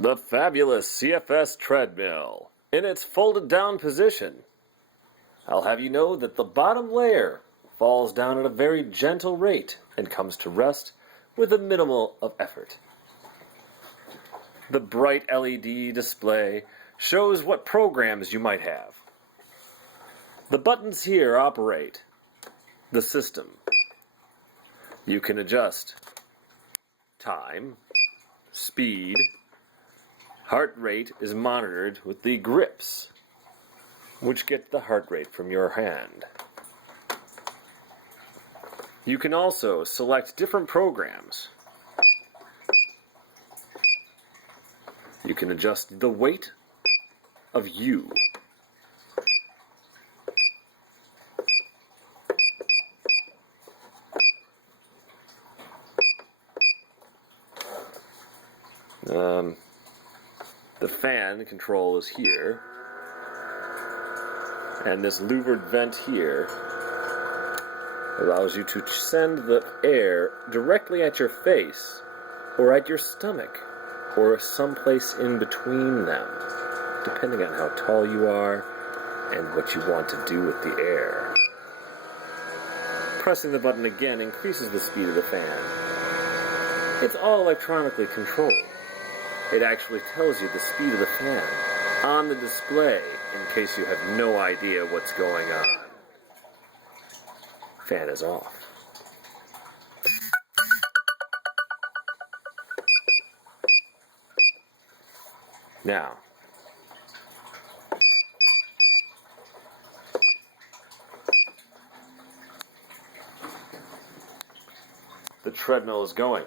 The fabulous CFS treadmill in its folded down position. I'll have you know that the bottom layer falls down at a very gentle rate and comes to rest with a minimal of effort. The bright LED display shows what programs you might have. The buttons here operate the system. You can adjust time, speed, heart rate is monitored with the grips, which get the heart rate from your hand. You can also select different programs. You can adjust the weight of you. The fan control is here, and this louvered vent here allows you to send the air directly at your face, or at your stomach, or someplace in between them, depending on how tall you are and what you want to do with the air. Pressing the button again increases the speed of the fan. It's all electronically controlled. It actually tells you the speed of the fan on the display in case you have no idea what's going on. Fan is off. Now, the treadmill is going.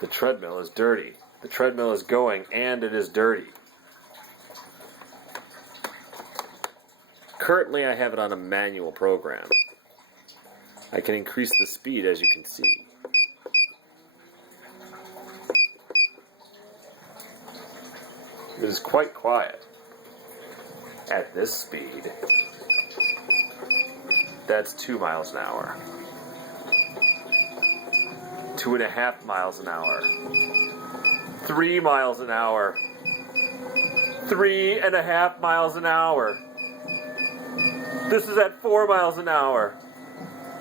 The treadmill is dirty. The treadmill is going, and it is dirty. Currently, I have it on a manual program. I can increase the speed, as you can see. It is quite quiet. At this speed, that's 2 miles an hour. 2.5 miles an hour. 3 miles an hour. 3.5 miles an hour. This is at 4 miles an hour.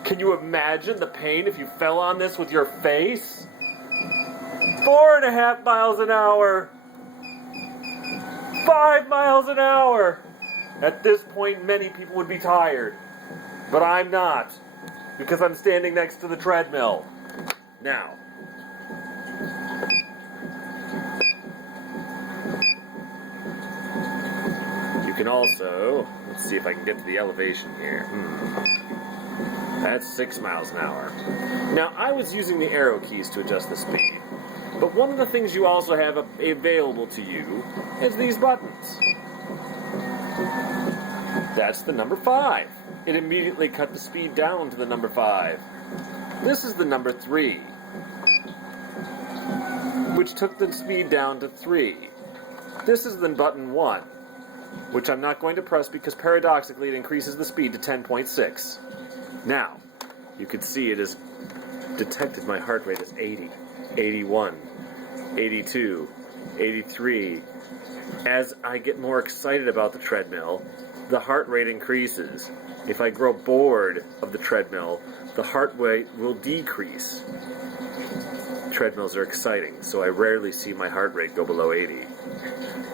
Can you imagine the pain if you fell on this with your face? 4.5 miles an hour. 5 miles an hour. At this point, many people would be tired. But I'm not, because I'm standing next to the treadmill. Now, you can also, let's see if I can get to the elevation here. That's 6 miles an hour. Now, I was using the arrow keys to adjust the speed, but one of the things you also have available to you is these buttons. That's the number 5. It immediately cut the speed down to the number 5. This is the number 3, which took the speed down to 3. This is the button 1, which I'm not going to press because paradoxically it increases the speed to 10.6. Now, you can see it has detected my heart rate as 80, 81, 82, 83. As I get more excited about the treadmill, the heart rate increases. If I grow bored of the treadmill, the heart rate will decrease. Treadmills are exciting, so I rarely see my heart rate go below 80.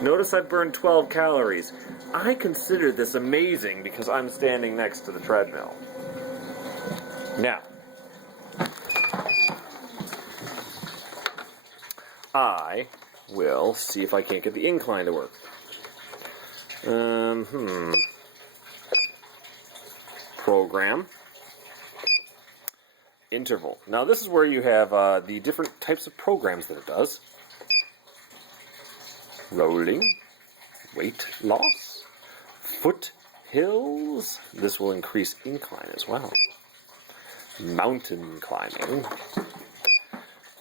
Notice I've burned 12 calories. I consider this amazing because I'm standing next to the treadmill. Now, I will see if I can't get the incline to work. Program. Interval. Now this is where you have the different types of programs that it does. Rolling, weight loss, foot hills. This will increase incline as well. Mountain climbing.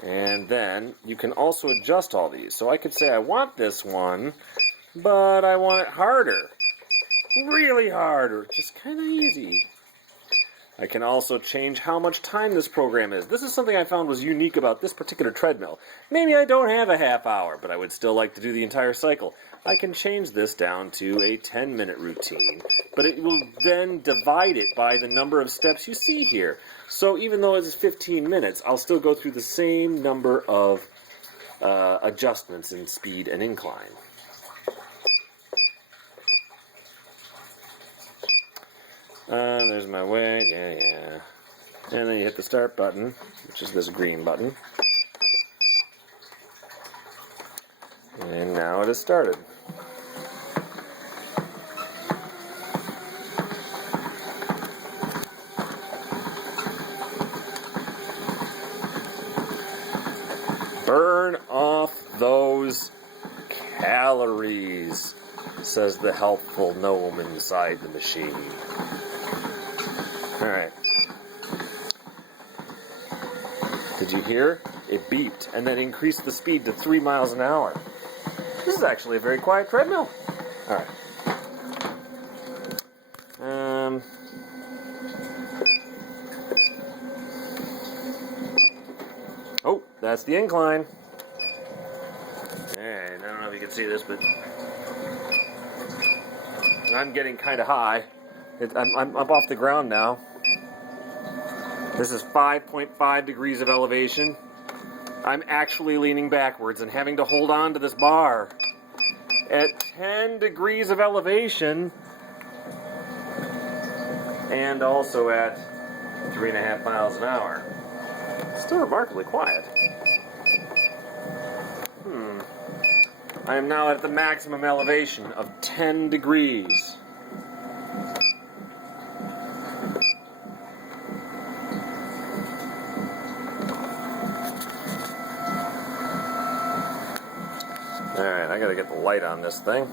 And then you can also adjust all these. So I could say I want this one, but I want it harder. Really hard, or just kind of easy. I can also change how much time this program is. This is something I found was unique about this particular treadmill. Maybe I don't have a half hour, but I would still like to do the entire cycle. I can change this down to a 10-minute routine, but it will then divide it by the number of steps you see here. So even though it's 15 minutes, I'll still go through the same number of adjustments in speed and incline. There's my weight, yeah. And then you hit the start button, which is this green button. And now it has started. Burn off those calories, says the helpful gnome inside the machine. Alright. Did you hear? It beeped and then increased the speed to 3 miles an hour. This is actually a very quiet treadmill. Alright. Oh, that's the incline. Alright, I don't know if you can see this, but I'm getting kind of high. I'm up off the ground now. This is 5.5 degrees of elevation. I'm actually leaning backwards and having to hold on to this bar. At 10 degrees of elevation, and also at 3.5 miles an hour. Still remarkably quiet. I am now at the maximum elevation of 10 degrees. Alright, I gotta get the light on this thing.